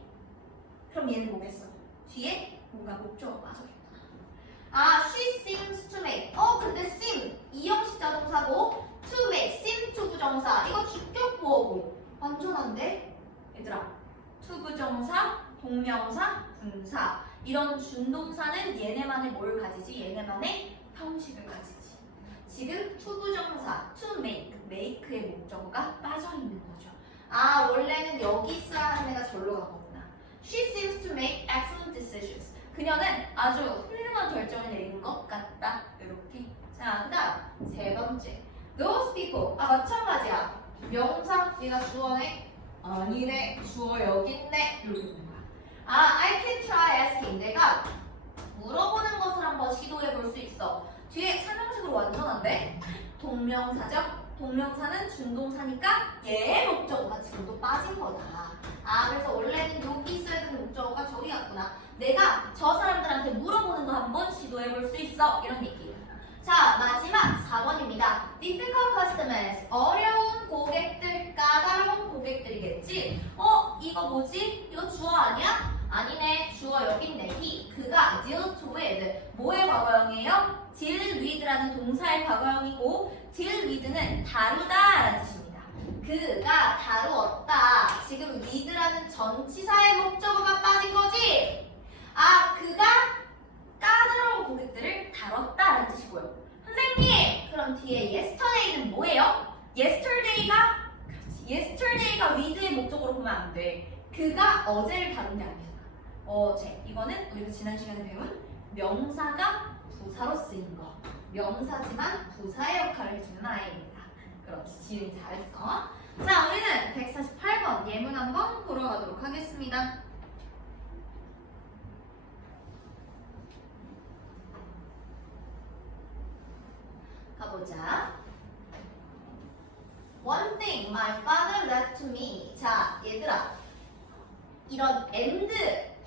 그럼 얘는 뭐겠어? 뒤에 뭔가 목적어가 빠져있다. She seems to make. 근데 seem 이형식 자동사고 to make, seem to 부정사. 이거 주격 보어고. 완전한데? 얘들아. to 부정사, 동명사, 분사. 이런 준동사는 얘네만의 뭘 가지지? 얘네만의 형식을 가지지. 지금 to 부정사, to make, make의 목적어가 빠져있는 거죠. 아, 원래는 여기 있어야 하는 애가 절로 가거구나. She seems to make excellent decisions. 그녀는 아주 훌륭한 결정을 내리는 것 같다. 이렇게. 자, 그 다음 세 번째. Those people. 아, 마찬가지야. 명사, 얘가 주어네. 아니네. 주어 여기 있네. 이렇게 되는 거야. 아, I can try asking. 내가 물어보는 것을 한번 시도해 볼 수 있어. 뒤에 설명식으로 완전한데? 동명사죠? 동명사는 준동사니까 얘의 목적어가 지금 또 빠진 거다. 아, 그래서 원래는 여기 있어야 되는 목적어가 저기 갔구나. 내가 저 사람들한테 물어보는 거 한번 시도해 볼 수 있어. 이런 얘기예요. 자, 마지막 4번입니다. Difficult customers. 어려운 고객들, 까다로운 고객들이겠지? 이거 뭐지? 이거 주어 아니야? 아니네. 주어 여기 있네. he. 그가 deal with. 뭐의 과거형이에요? deal with라는 동사의 과거형이고 deal with는 다루다 라는 뜻입니다. 그가 다루었다. 지금 with라는 전치사의 목적어가 빠진 거지? 아, 그가 까다로운 고객들을 다뤘다 라는 뜻이고요. 선생님, 그럼 뒤에 yesterday는 뭐예요? yesterday가 with의 목적어로 보면 안 돼. 그가 어제를 다룬 게 아니잖아. 어제. 이거는 우리가 지난 시간에 배운 명사가 부사로 쓰인 거. 명사지만 부사의 역할을 해주는 아이입니다. 그렇지, 지은이 잘했어. 자, 우리는 148번 예문 한번 보러 가도록 하겠습니다. 가보자. One thing my father left to me. 자, 얘들아. 이런 and,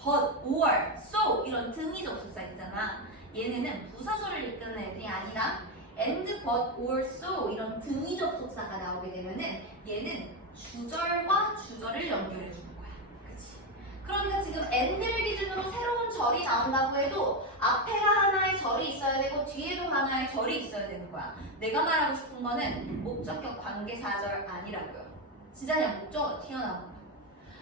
but, or, so 이런 등위 접속사 있잖아. 얘네는 부사절을 이끄는 애들이 아니라 and, but, or, so 이런 등위 접속사가 나오게 되면은 얘는 주절과 주절을 연결해 주는 거야. 그치? 그러니까 지금 and를 기준으로 새로운 절이 나온다고 해도 앞에가 하나의 절이 있어야 되고 뒤에도 하나의 절이 있어야 되는 거야. 내가 말하고 싶은 거는 목적격 관계사절 아니라고요. 진짜 그냥 목적어가 튀어나오는 거야.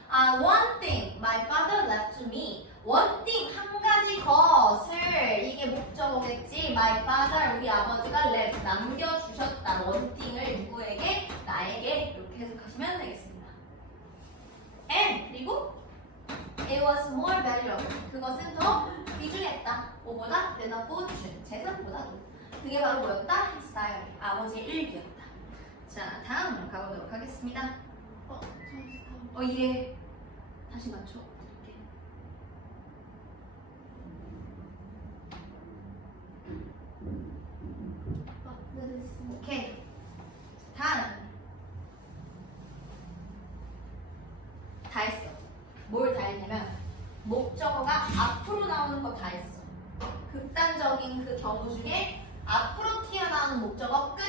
아, one thing my father left to me. one thing, 한 가지 것을, 이게 목적어겠지. my father, 우리 아버지가 left, 남겨주셨다. one thing을 누구에게? 나에게. 이렇게 해석하시면 되겠습니다. and, 그리고 it was more valuable. 그것은 더 귀중했다. 뭐보다? than a fortune. 재산보다도. 그게 바로 뭐였다? his diary. 아버지의 일기였다. 자, 다음 가보도록 하겠습니다. 이게 다시 맞춰. 오케이. 다음. 다 했어. 뭘 다 했냐면 목적어가 앞으로 나오는 거 다 했어. 극단적인 그 경우 중에 앞으로 튀어나오는 목적어 끝.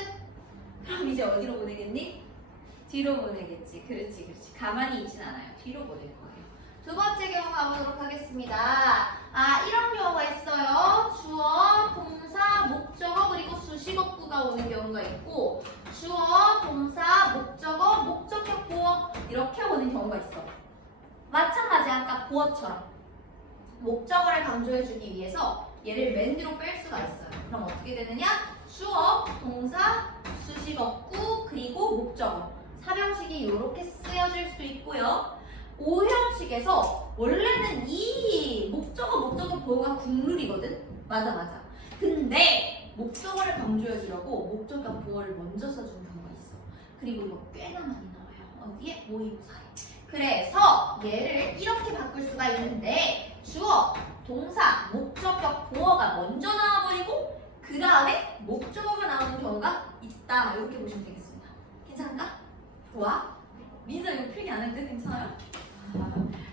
그럼 이제 어디로 보내겠니? 뒤로 보내겠지. 그렇지, 그렇지. 가만히 있진 않아요. 뒤로 보낼 거예요. 두 번째 경우 가보도록 하겠습니다. 아, 이런 경우가 있어요. 주어, 동사, 목적어, 그리고 수식어구가 오는 경우가 있고 주어, 동사, 목적어, 목적격 보어 이렇게 오는 경우가 있어. 마찬가지 아까 보어처럼 목적어를 강조해주기 위해서 얘를 맨 뒤로 뺄 수가 있어요. 그럼 어떻게 되느냐? 주어, 동사, 수식어구, 그리고 목적어. 4형식이 이렇게 쓰여질 수 있고요. 5형식에서 원래는 이 목적어 보어가 국룰이거든? 맞아. 근데 목적어를 강조해주려고 목적어 보어를 먼저 써주는 경우가 있어. 그리고 이거 꽤나 많이 나와요. 어디에? 모의고사에. 그래서 얘를 이렇게 바꿀 수가 있는데 주어, 동사, 목적격 보어가 먼저 나와버리고 그 다음에 목적어가 나오는 경우가 있다. 이렇게 보시면 되겠습니다. 괜찮을까? 좋아? 민서 이거 필기 안 했는데 괜찮아요?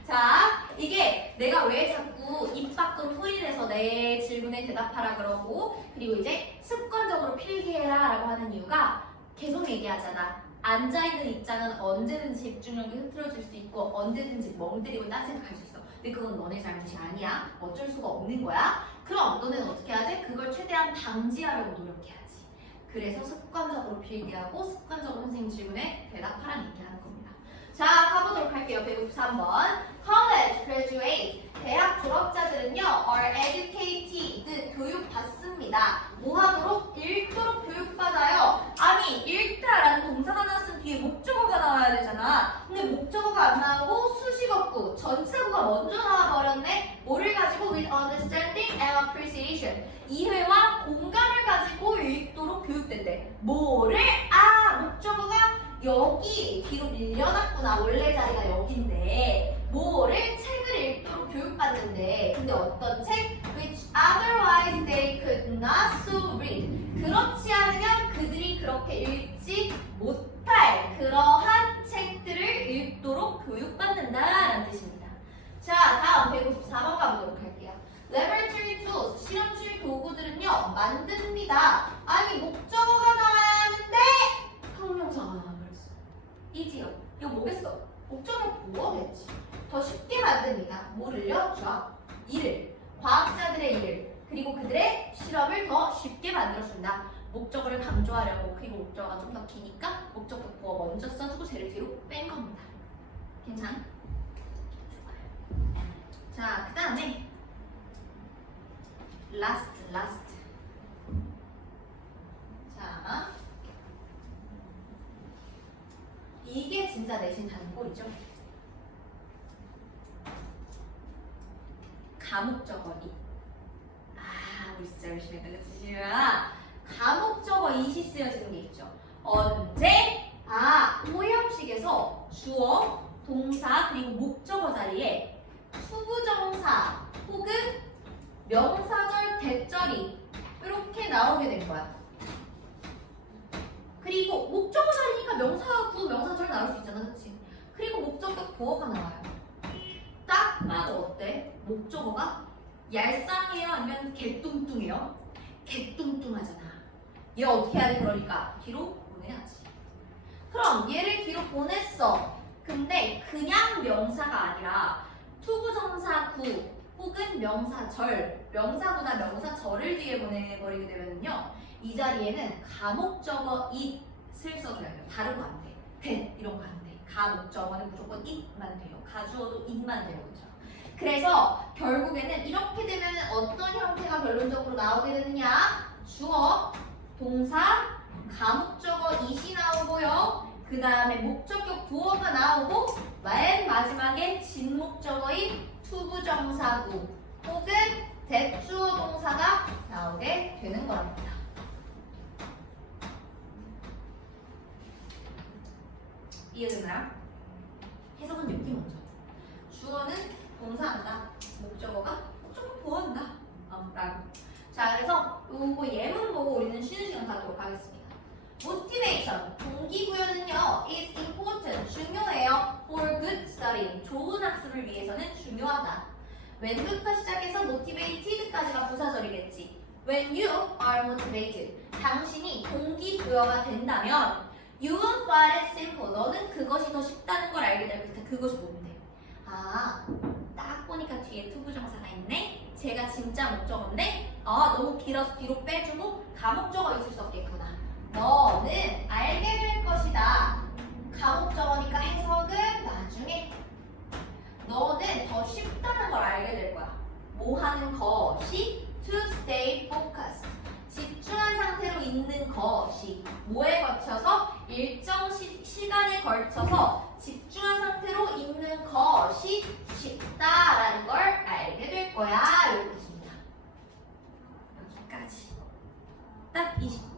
자, 이게 내가 왜 자꾸 입 밖으로 소리를 내서 내 질문에 대답하라 그러고 그리고 이제 습관적으로 필기해라 라고 하는 이유가 계속 얘기하잖아. 앉아있는 입장은 언제든지 집중력이 흐트러질 수 있고 언제든지 멍들이고 딴 생각할 수 있어. 근데 그건 너네 잘못이 아니야. 어쩔 수가 없는 거야. 그럼 너네는 어떻게 해야 돼? 그걸 최대한 방지하려고 노력해야지. 그래서 습관적으로 필기하고 습관적으로 선생님 질문에 대답하라는 얘기 하는 겁니다. 자, 가보도록 할게요. 153번. College graduate. 대학 졸업자들은요, are educated. 교육받습니다. 뭐 하도록? 읽도록 교육받아요. 아니, 읽다라는 동사가 나왔으면 뒤에 목적어가 나와야 되잖아. 근데 목적어가 안 나오고 수식어구, 전체구가 먼저 나와버렸네. 뭐를 가지고? With understanding and appreciation. 이해와 공감을 가지고 읽도록 교육된대. 뭐를? 목적어가 여기 뒤로 밀려났구나. 원래 자리가 여긴데 뭐를? 책을 읽도록 교육받는데 근데 어떤 책? Which otherwise they could not so read. 그렇지 않으면 그들이 그렇게 읽지 못할 그러한 책들을 읽도록 교육받는다라는 뜻입니다. 자, 다음 154번 가보도록 할게요. Laboratory tools, 실험실 도구들은요, 만듭니다. 아니, 목적어가 나와야 하는데 형용사가 나와버렸어. 이지요. 이거 뭐겠어? 목적어 보어겠지. 더 쉽게 만듭니다. 뭐를요? job, 일을. 과학자들의 일을. 그리고 그들의 실험을 더 쉽게 만들어준다. 목적어를 강조하려고. 그리고 목적어가 좀 더 기니까 목적어 보어 먼저 써주고 쟤를 뒤로 뺀 겁니다. 괜찮아? 좋아요. 자, 그 다음에 last. 자, 이게 진짜 내신 단골이죠. 가목적어이. 우리 진짜 열심히 했다, 그치, 시우야? 가목적어 이시 쓰여지는 게 있죠. 언제? 오형식에서 주어, 동사, 그리고 목적어 자리에 투부정사 혹은 명사절, 대절이 이렇게 나오게 된 거야. 그리고 목적어 자리니까 명사구, 명사절 나올 수 있잖아, 그치? 그리고 목적격 보어가 나와요. 딱 봐도 어때? 목적어가 얄쌍해요? 아니면 개뚱뚱해요? 개뚱뚱하잖아. 얘 어떻게 해야 돼? 그러니까 뒤로 보내야지. 그럼 얘를 뒤로 보냈어. 근데 그냥 명사가 아니라 투부정사구 혹은 명사절, 명사구나 명사절을 뒤에 보내버리게 되면요, 이 자리에는 가목적어 it을 써줘야 돼요. 다른 거 안 돼. that 이런 거 안 돼. 가목적어는 무조건 it만 돼요. 가주어도 it만 돼요. 그렇죠? 그래서 결국에는 이렇게 되면 어떤 형태가 결론적으로 나오게 되느냐? 주어, 동사, 가목적어 it이 나오고요. 그 다음에 목적격 부어가 나오고 맨 마지막에 진목적어인 투부정사구 혹은 대주어 동사가 나오게 되는 겁니다. 이해되나요? 해석은 여기 먼저. 주어는 동사한다. 목적어가 목적어 부어한다. 라고. 자, 그래서 요거 예문 보고 우리는 쉬는 시간 갖도록 하겠습니다. motivation, 동기부여는요, is important, 중요해요. for good studying, 좋은 학습을 위해서는 중요하다. when부터 시작해서 motivated까지가 부사절이겠지. when you are motivated, 당신이 동기부여가 된다면 you will find it simple, 너는 그것이 더 쉽다는 걸 알게 될 때 그것이 뭔데? 딱 보니까 뒤에 투부정사가 있네? 제가 진짜 목적어인데 너무 길어서 뒤로 빼주고 가목적어 있을 수 없겠구나. 너는 알게 될 것이다. 가목적어니까 해석은 나중에. 너는 더 쉽다는 걸 알게 될 거야. 뭐 하는 것이? To stay focused. 집중한 상태로 있는 것이. 뭐에 거쳐서? 일정 시간에 걸쳐서 집중한 상태로 있는 것이 쉽다라는 걸 알게 될 거야. 이렇게입니다. 여기까지. 딱 20분.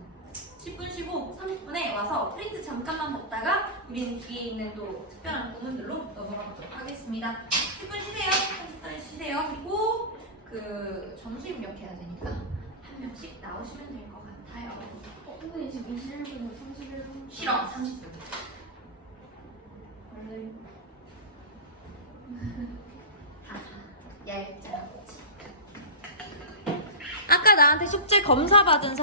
10분 쉬고 30분에 와서 프린트 잠깐만 먹다가 우리는 뒤에 있는 또 특별한 부분들로 넘어가 보도록 하겠습니다. 10분 쉬세요. 30분 쉬세요. 그리고 그 점수 입력해야 되니까 한 명씩 나오시면 될 것 같아요. 선생님 지금 21분, 31분. 싫어. 30분. 원래 얇잖아. 아까 나한테 숙제 검사 받은 사람